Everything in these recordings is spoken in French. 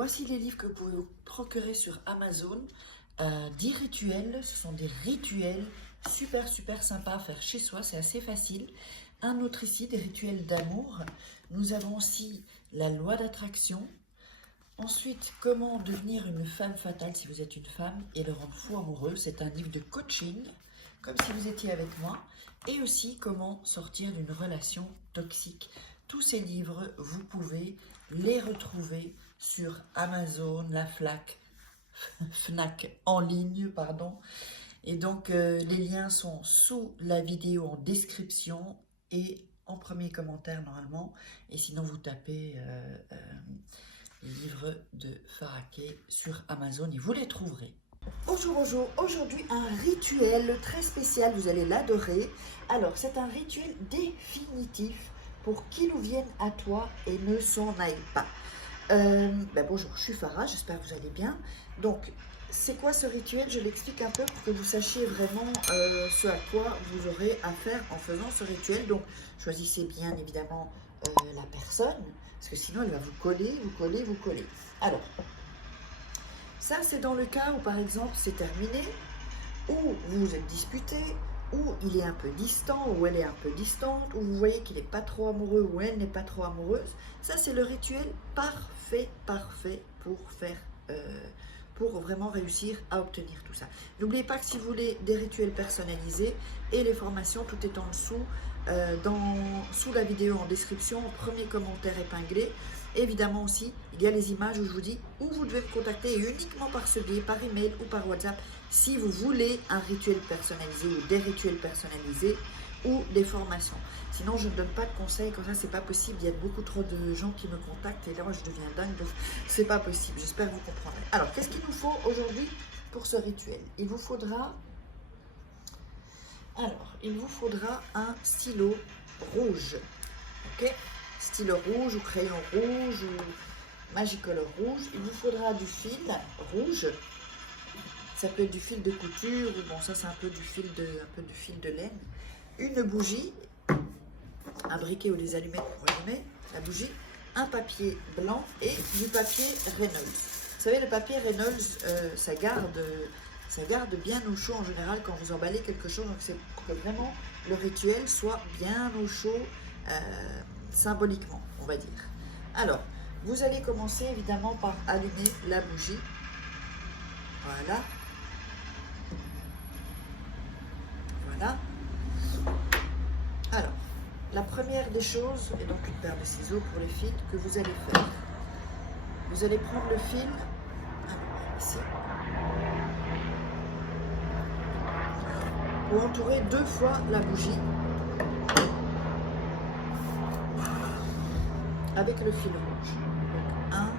voici les livres que vous pouvez vous procurer sur Amazon. 10 rituels, ce sont des rituels super sympas à faire chez soi, c'est assez facile. Un autre ici, des rituels d'amour. Nous avons aussi la loi d'attraction. Ensuite, comment devenir une femme fatale si vous êtes une femme et le rendre fou amoureux. C'est un livre de coaching, comme si vous étiez avec moi. Et aussi, comment sortir d'une relation toxique. Tous ces livres, vous pouvez les retrouver sur Amazon, la Fnac en ligne, pardon. Et donc, les liens sont sous la vidéo en description et en premier commentaire normalement. Et sinon, vous tapez livres de Faraké sur Amazon et vous les trouverez. Bonjour, aujourd'hui un rituel très spécial, vous allez l'adorer. Alors, c'est un rituel définitif pour qu'il nous vienne à toi et ne s'en aille pas. Bonjour, je suis Farah, j'espère que vous allez bien. Donc, c'est quoi ce rituel? Je l'explique un peu pour que vous sachiez vraiment ce à quoi vous aurez à faire en faisant ce rituel. Donc, choisissez bien évidemment la personne, parce que sinon elle va vous coller. Alors, ça c'est dans le cas où par exemple c'est terminé, où vous vous êtes disputé, où il est un peu distant, ou elle est un peu distante, où vous voyez qu'il n'est pas trop amoureux, ou elle n'est pas trop amoureuse. Ça c'est le rituel parfait pour faire... pour vraiment réussir à obtenir tout ça. N'oubliez pas que si vous voulez des rituels personnalisés et les formations, tout est en dessous, sous la vidéo en description, premier commentaire épinglé. Évidemment aussi, il y a les images où je vous dis où vous devez me contacter uniquement par ce biais, par email ou par WhatsApp, si vous voulez un rituel personnalisé ou des rituels personnalisés ou des formations. Sinon, je ne donne pas de conseils, comme ça, c'est pas possible. Il y a beaucoup trop de gens qui me contactent et là, moi, je deviens dingue, donc c'est pas possible. J'espère que vous comprendrez. Alors, qu'est-ce qu'il nous faut aujourd'hui pour ce rituel? Il vous faudra un stylo rouge, ok? Stylo rouge ou crayon rouge ou Magicolor rouge. Il vous faudra du fil rouge. Ça peut être du fil de couture ou bon, ça c'est un peu du fil de laine. Une bougie, un briquet ou des allumettes pour allumer la bougie, un papier blanc et du papier Reynolds. Vous savez, le papier Reynolds, ça garde bien au chaud en général quand vous emballez quelque chose. Donc c'est pour que vraiment le rituel soit bien au chaud symboliquement, on va dire. Alors, vous allez commencer évidemment par allumer la bougie. Voilà. Alors, la première des choses, et donc une paire de ciseaux pour les fils que vous allez faire. Vous allez prendre le fil, ici, pour entourer 2 fois la bougie avec le fil rouge. Donc 1,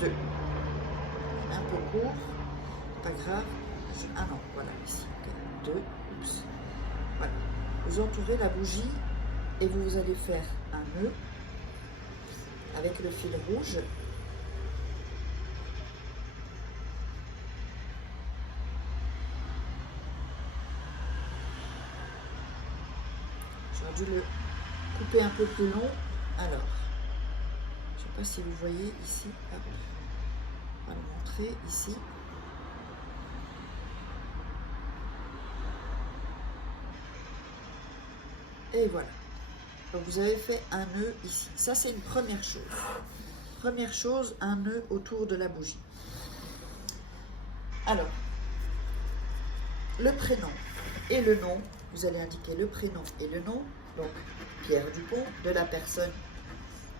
2. Un peu court, pas grave. Ah non, voilà, ici. 2, oups. Voilà. Vous entourez la bougie et vous allez faire un nœud avec le fil rouge. J'aurais dû le couper un peu plus long. Alors, je ne sais pas si vous voyez ici. On va le montrer ici. Et voilà. Donc vous avez fait un nœud ici. Ça c'est une première chose. Première chose, un nœud autour de la bougie. Alors, le prénom et le nom. Vous allez indiquer le prénom et le nom. Donc, Pierre Dupont, de la personne.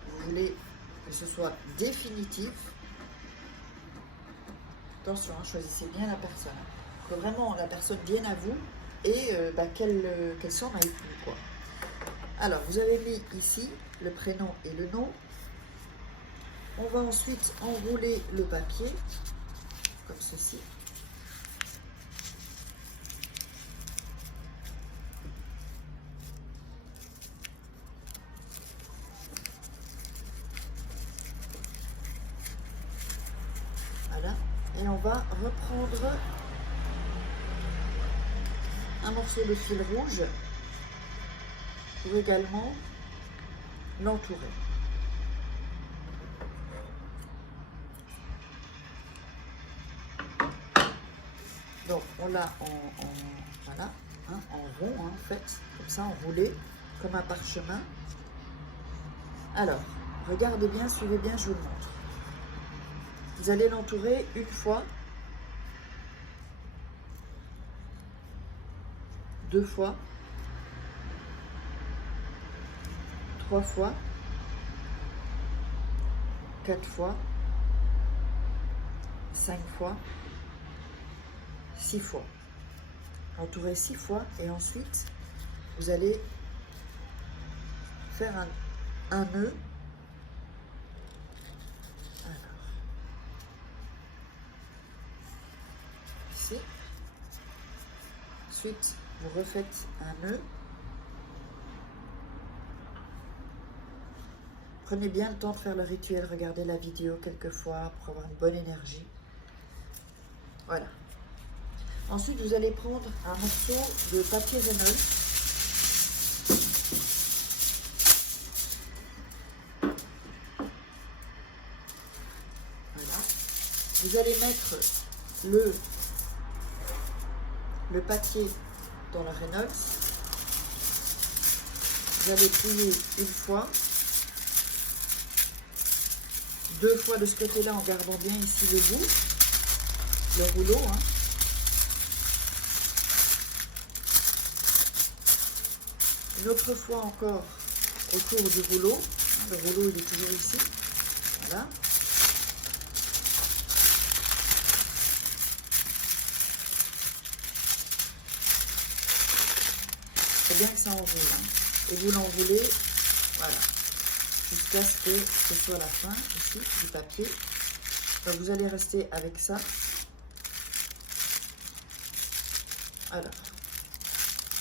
Vous voulez que ce soit définitif. Attention, choisissez bien la personne. Que vraiment la personne vienne à vous et qu'elle s'en aille plus, quoi. Alors, vous avez mis ici le prénom et le nom. On va ensuite enrouler le papier, comme ceci. Voilà. Et on va reprendre un morceau de fil rouge pour également l'entourer. Donc on l'a voilà, hein, en rond, hein, en fait, comme ça, enroulé, comme un parchemin. Alors, regardez bien, suivez bien, je vous le montre. Vous allez l'entourer une fois, deux fois, trois fois, quatre fois, cinq fois, six fois. Entourez 6 fois et ensuite vous allez faire un nœud. Alors, ici. Ensuite, vous refaites un nœud. Prenez bien le temps de faire le rituel, regardez la vidéo quelques fois pour avoir une bonne énergie. Voilà. Ensuite, vous allez prendre un morceau de papier Reynolds. Voilà. Vous allez mettre le papier dans le Reynolds. Vous allez plier une fois, deux fois de ce côté-là en gardant bien ici le bout, le rouleau, hein. Une autre fois encore autour du rouleau. Le rouleau, il est toujours ici. Voilà. C'est bien que ça enroule. Hein. Et vous l'enroulez, voilà, jusqu'à ce que ce soit la fin ici du papier. Donc vous allez rester avec ça. Alors,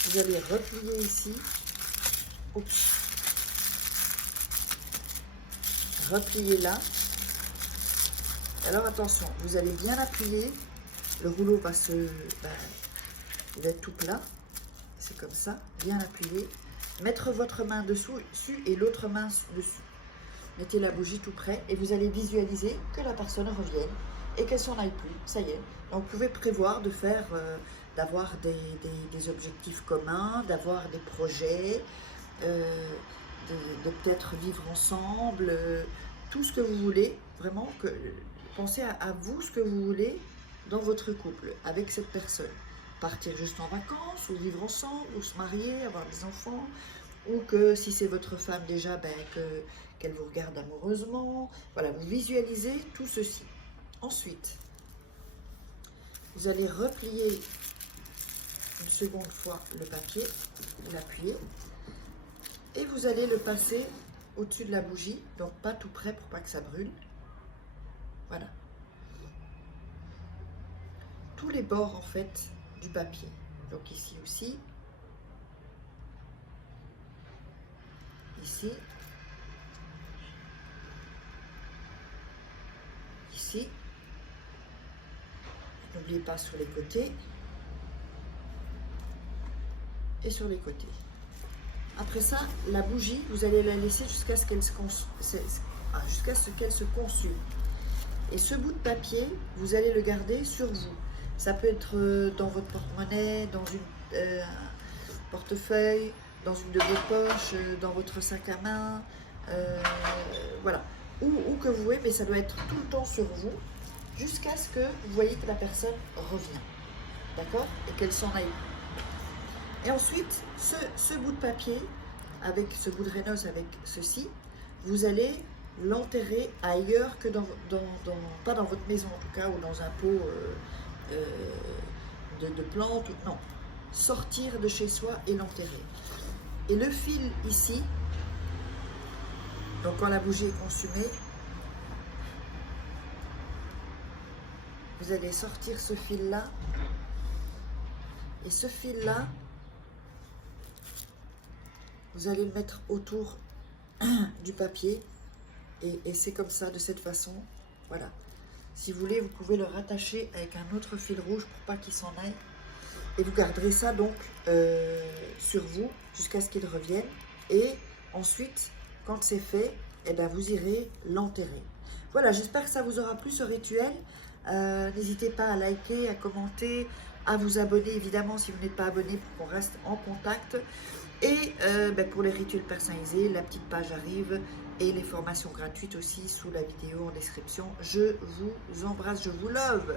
vous allez replier ici. Oups. Replier là. Alors attention, vous allez bien appuyer. Le rouleau va il va être tout plat. C'est comme ça, bien appuyer. Mettre votre main dessus et l'autre main dessus. Mettez la bougie tout près et vous allez visualiser que la personne revienne et qu'elle s'en aille plus. Ça y est. Donc, vous pouvez prévoir de faire, d'avoir des objectifs communs, d'avoir des projets, de peut-être vivre ensemble, tout ce que vous voulez. Vraiment, pensez à vous, ce que vous voulez dans votre couple, avec cette personne. Partir juste en vacances, ou vivre ensemble, ou se marier, avoir des enfants, ou que si c'est votre femme déjà, qu'elle vous regarde amoureusement. Voilà, vous visualisez tout ceci. Ensuite, vous allez replier une seconde fois le papier, vous l'appuyez, et vous allez le passer au-dessus de la bougie, donc pas tout près pour pas que ça brûle. Voilà. Tous les bords en fait du papier. Donc ici aussi. Ici. Ici. N'oubliez pas sur les côtés. Et sur les côtés. Après ça, la bougie, vous allez la laisser jusqu'à ce qu'elle se consume. Et ce bout de papier, vous allez le garder sur vous. Ça peut être dans votre porte-monnaie, dans un portefeuille, dans une de vos poches, dans votre sac à main, voilà. Où que vous voulez, mais ça doit être tout le temps sur vous, jusqu'à ce que vous voyez que la personne revient. D'accord? Et qu'elle s'en aille. Et ensuite, ce bout de papier, avec ce bout de Reynolds, avec ceci, vous allez l'enterrer ailleurs que pas dans votre maison en tout cas, ou dans un pot de plantes, non. Sortir de chez soi et l'enterrer. Et le fil ici, donc quand la bougie est consumée, vous allez sortir ce fil-là, et ce fil-là, vous allez le mettre autour du papier, et c'est comme ça, de cette façon, voilà. Si vous voulez, vous pouvez le rattacher avec un autre fil rouge pour pas qu'il s'en aille. Et vous garderez ça donc sur vous jusqu'à ce qu'il revienne. Et ensuite, quand c'est fait, eh ben, vous irez l'enterrer. Voilà, j'espère que ça vous aura plu ce rituel. N'hésitez pas à liker, à commenter, à vous abonner évidemment si vous n'êtes pas abonné pour qu'on reste en contact. Et pour les rituels personnalisés, la petite page arrive et les formations gratuites aussi sous la vidéo en description. Je vous embrasse, je vous love.